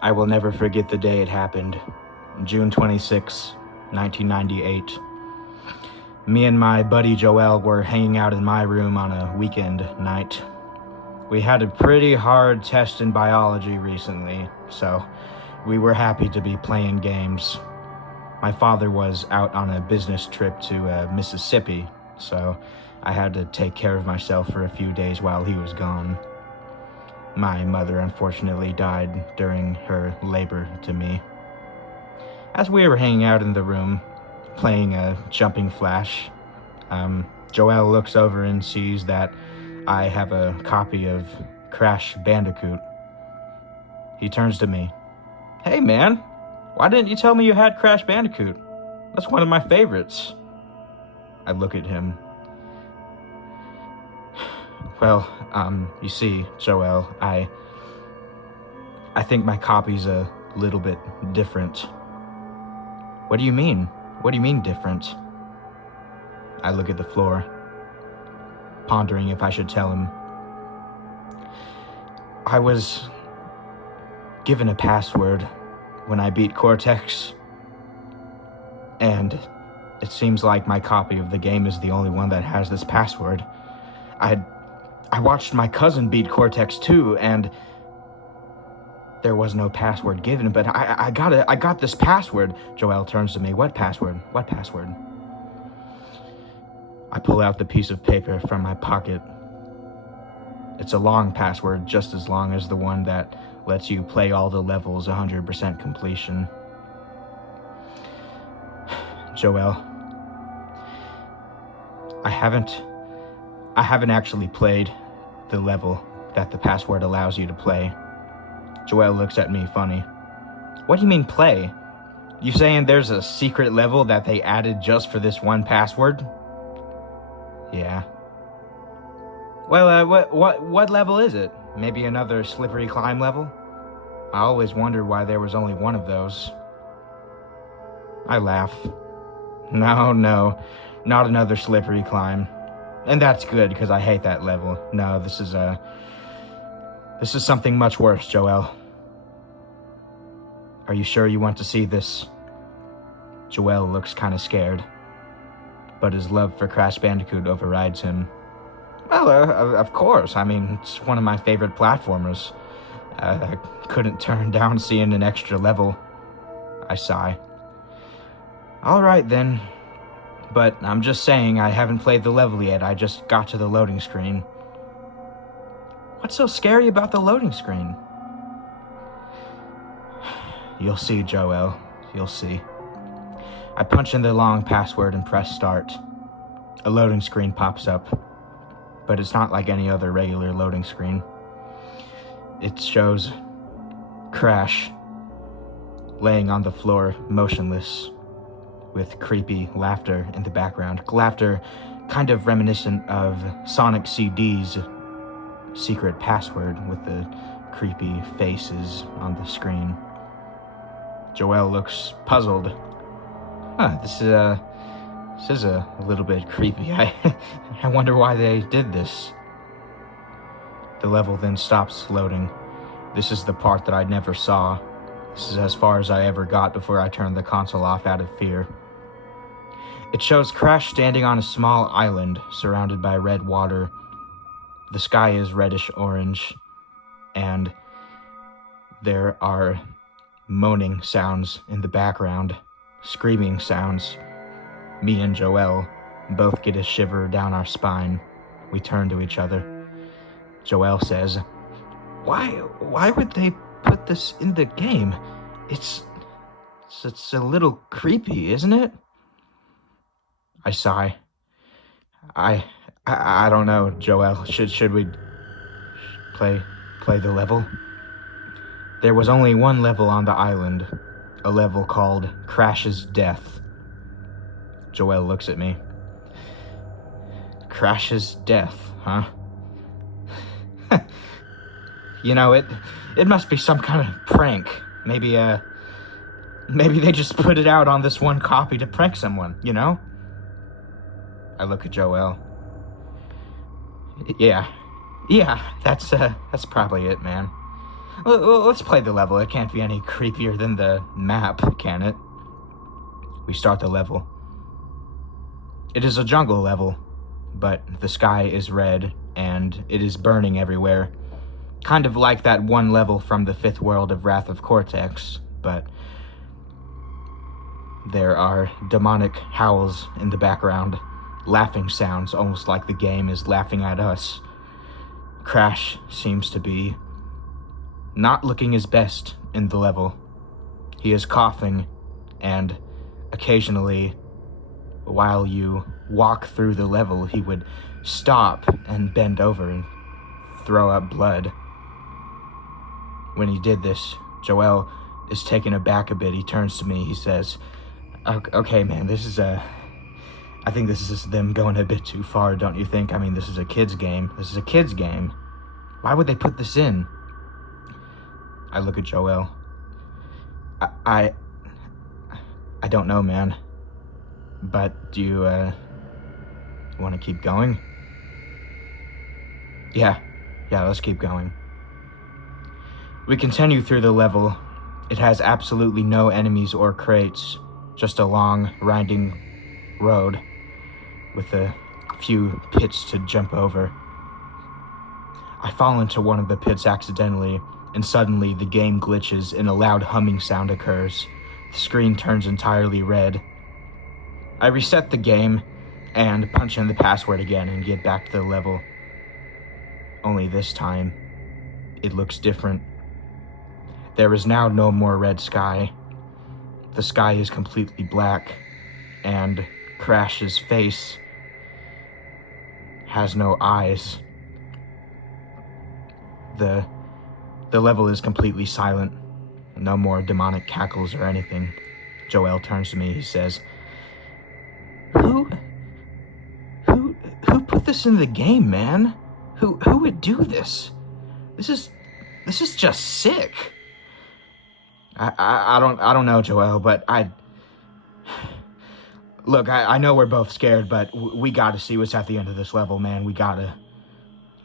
I will never forget the day it happened. June 26, 1998. Me and my buddy Joel were hanging out in my room on a weekend night. We had a pretty hard test in biology recently, so we were happy to be playing games. My father was out on a business trip to Mississippi, so I had to take care of myself for a few days while he was gone. My mother unfortunately died during her labor to me. As we were hanging out in the room, playing a jumping flash, Joel looks over and sees that I have a copy of Crash Bandicoot. He turns to me. "Hey man, why didn't you tell me you had Crash Bandicoot? That's one of my favorites." I look at him. "Well, you see, Joel, I think my copy's a little bit different." "What do you mean? What do you mean different?" I look at the floor, pondering if I should tell him. I was given a password when I beat Cortex, and it seems like my copy of the game is the only one that has this password. I watched my cousin beat Cortex too, and there was no password given, but I got this password. Joel turns to me. What password? What password? I pull out the piece of paper from my pocket. It's a long password, just as long as the one that lets you play all the levels 100% completion. Joel, I haven't actually played the level that the password allows you to play. Joel looks at me funny. What do you mean play? You saying there's a secret level that they added just for this one password? Yeah. Well, what level is it? Maybe another slippery climb level? I always wondered why there was only one of those. I laugh. No, not another slippery climb. And that's good, because I hate that level. No, this is something much worse, Joel. Are you sure you want to see this? Joel looks kind of scared, but his love for Crash Bandicoot overrides him. Well, of course. I mean, it's one of my favorite platformers. I couldn't turn down seeing an extra level. I sigh. All right, then. But I'm just saying I haven't played the level yet. I just got to the loading screen. What's so scary about the loading screen? You'll see, Joel. You'll see. I punch in the long password and press start. A loading screen pops up, but it's not like any other regular loading screen. It shows Crash laying on the floor, motionless, with creepy laughter in the background. Laughter kind of reminiscent of Sonic CD's secret password with the creepy faces on the screen. Joel looks puzzled. This is a little bit creepy. I wonder why they did this. The level then stops loading. This is the part that I never saw. This is as far as I ever got before I turned the console off out of fear. It shows Crash standing on a small island surrounded by red water. The sky is reddish-orange, and there are moaning sounds in the background, screaming sounds. Me and Joel both get a shiver down our spine. We turn to each other. Joel says, Why would they put this in the game? It's a little creepy, isn't it? I sigh. I don't know, Joel. Should we play the level? There was only one level on the island, a level called Crash's Death. Joel looks at me. Crash's Death, huh? You know, it must be some kind of prank. Maybe they just put it out on this one copy to prank someone, you know? I look at Joel. Yeah, that's probably it, man. let's play the level. It can't be any creepier than the map, can it? We start the level. It is a jungle level, but the sky is red and it is burning everywhere. Kind of like that one level from the 5th world of Wrath of Cortex, but there are demonic howls in the background, laughing sounds, almost like the game is laughing at us. Crash seems to be not looking his best in the level. He is coughing, and occasionally, while you walk through the level, he would stop and bend over and throw up blood. When he did this, Joel is taken aback a bit. He turns to me, he says, okay, man, I think this is them going a bit too far, don't you think? I mean, this is a kid's game. This is a kid's game. Why would they put this in? I look at Joel. I don't know, man. But do you, want to keep going? Yeah, let's keep going. We continue through the level. It has absolutely no enemies or crates, just a long, winding road with a few pits to jump over. I fall into one of the pits accidentally, and suddenly the game glitches and a loud humming sound occurs. The screen turns entirely red. I reset the game and punch in the password again and get back to the level. Only this time, it looks different. There is now no more red sky. The sky is completely black, and Crash's face has no eyes. The level is completely silent. No more demonic cackles or anything. Joel turns to me, he says, Who put this in the game, man? Who would do this? This is just sick. I don't know, Joel, but look, I know we're both scared, but we gotta see what's at the end of this level, man. We gotta.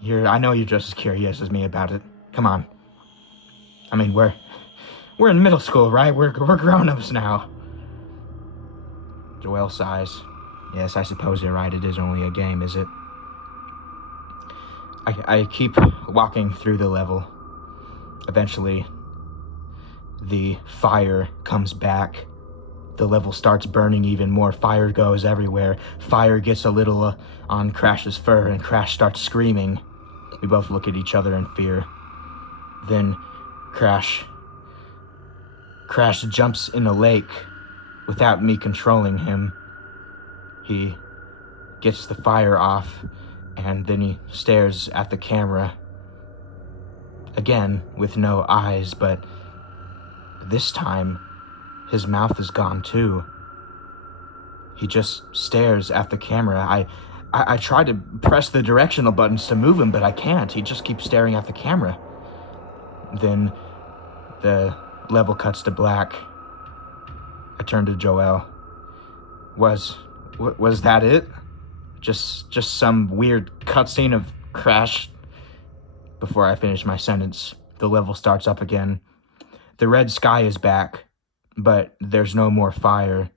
I know you're just as curious as me about it. Come on. I mean, we're in middle school, right? We're grown-ups now. Joel sighs. Yes, I suppose you're right. It is only a game, is it? I keep walking through the level. Eventually, the fire comes back. The level starts burning even more. Fire goes everywhere. Fire gets a little on Crash's fur, and Crash starts screaming. We both look at each other in fear. Then Crash jumps in a lake without me controlling him. He gets the fire off, and then he stares at the camera. Again, with no eyes, but this time, his mouth is gone too. He just stares at the camera. I try to press the directional buttons to move him, but I can't. He just keeps staring at the camera. Then the level cuts to black. I turn to Joel. Was that it? Just some weird cutscene of Crash? Before I finish my sentence, the level starts up again. The red sky is back, but there's no more fire.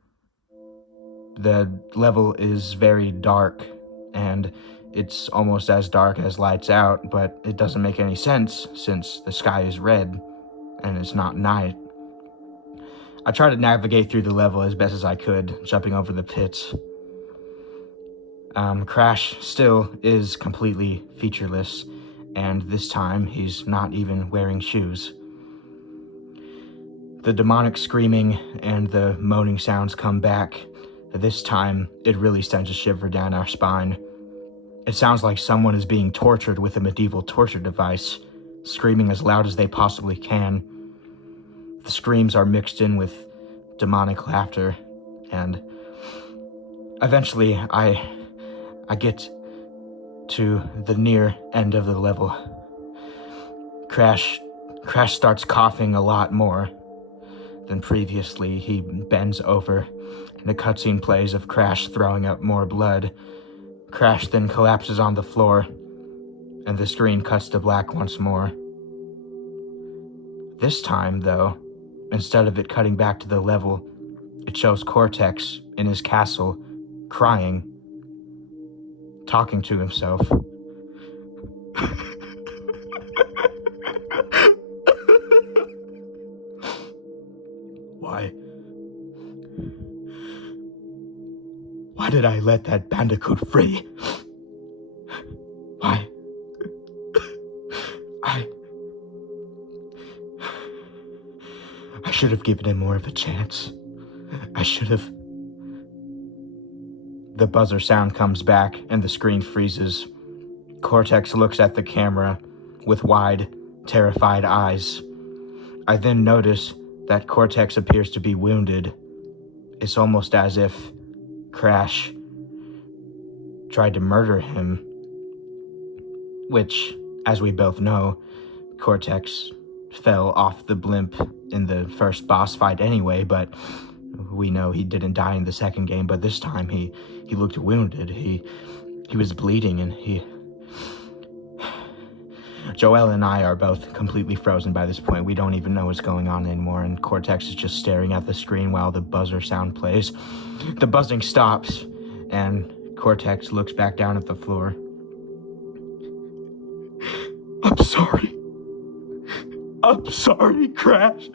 The level is very dark, and it's almost as dark as Lights Out, but it doesn't make any sense since the sky is red and it's not night. I try to navigate through the level as best as I could, jumping over the pits. Crash still is completely featureless, and this time he's not even wearing shoes. The demonic screaming and the moaning sounds come back. This time, it really sends a shiver down our spine. It sounds like someone is being tortured with a medieval torture device, screaming as loud as they possibly can. The screams are mixed in with demonic laughter, and eventually I get to the near end of the level. Crash starts coughing a lot more than previously. He bends over, and a cutscene plays of Crash throwing up more blood. Crash then collapses on the floor, and the screen cuts to black once more. This time, though, instead of it cutting back to the level, it shows Cortex in his castle, crying, talking to himself. Why did I let that Bandicoot free? Why? I should have given him more of a chance. I should have. The buzzer sound comes back and the screen freezes. Cortex looks at the camera with wide, terrified eyes. I then notice that Cortex appears to be wounded. It's almost as if Crash tried to murder him, which, as we both know, Cortex fell off the blimp in the first boss fight anyway, but we know he didn't die in the second game, but this time he looked wounded. He was bleeding, and Joel and I are both completely frozen by this point. We don't even know what's going on anymore, and Cortex is just staring at the screen while the buzzer sound plays. The buzzing stops, and Cortex looks back down at the floor. I'm sorry, Crash.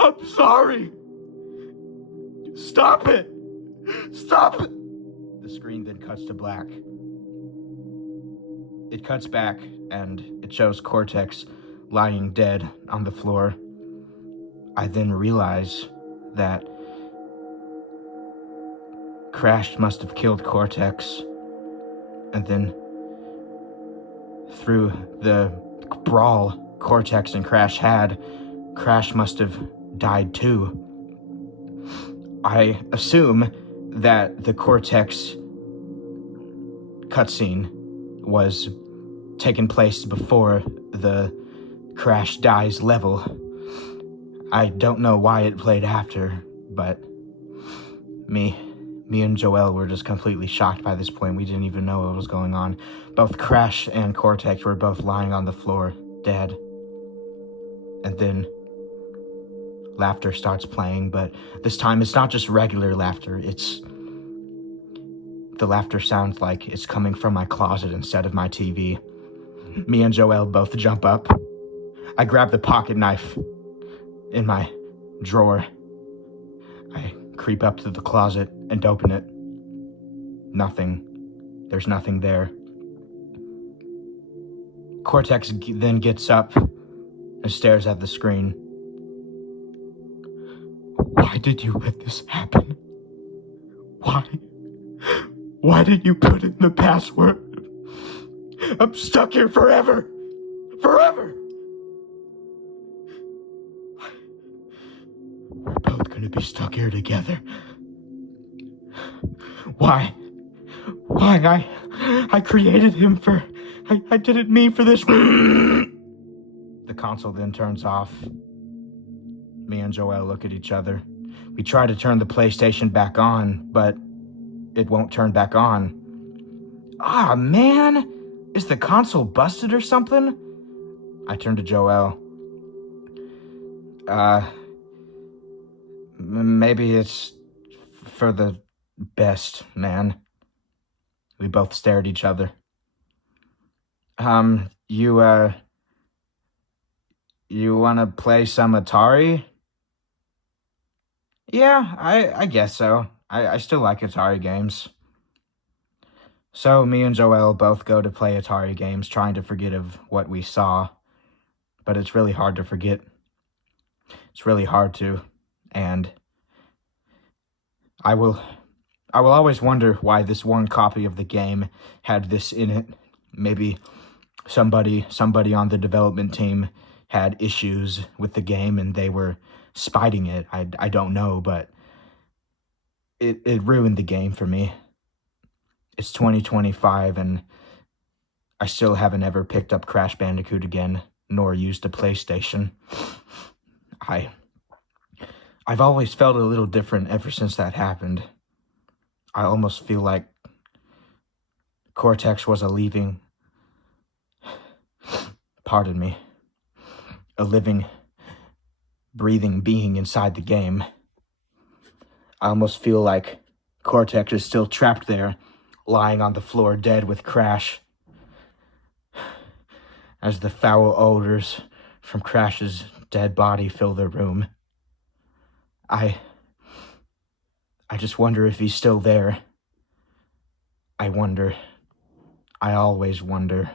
I'm sorry. Stop it. The screen then cuts to black. It cuts back, and it shows Cortex lying dead on the floor. I then realize that Crash must have killed Cortex, and then through the brawl Cortex and Crash had, Crash must have died too. I assume that the Cortex cutscene was taking place before the Crash dies level. I don't know why it played after, but me and Joel were just completely shocked by this point. We didn't even know what was going on. Both Crash and Cortex were both lying on the floor, dead. And then laughter starts playing, but this time it's not just regular laughter. The laughter sounds like it's coming from my closet instead of my TV. Me and Joel both jump up. I grab the pocket knife in my drawer. I creep up to the closet and open it. Nothing. There's nothing there. Cortex then gets up and stares at the screen. Why did you let this happen? Why did you put in the password? I'm stuck here forever! Forever! We're both gonna be stuck here together. Why? I created him for... I didn't mean for this. The console then turns off. Me and Joel look at each other. We try to turn the PlayStation back on, but it won't turn back on. Ah, man! Is the console busted or something? I turn to Joel. Maybe it's for the best, man. We both stare at each other. You wanna play some Atari? Yeah, I guess so. I still like Atari games. So me and Joel both go to play Atari games, trying to forget of what we saw. But it's really hard to forget. It's really hard to. And I will always wonder why this one copy of the game had this in it. Maybe somebody on the development team had issues with the game and they were spiting it. I don't know, but it ruined the game for me. It's 2025 and I still haven't ever picked up Crash Bandicoot again, nor used a PlayStation. I've always felt a little different ever since that happened. I almost feel like Cortex was a living breathing being inside the game. I almost feel like Cortex is still trapped there, lying on the floor dead with Crash. As the foul odors from Crash's dead body fill the room, I just wonder if he's still there. I always wonder.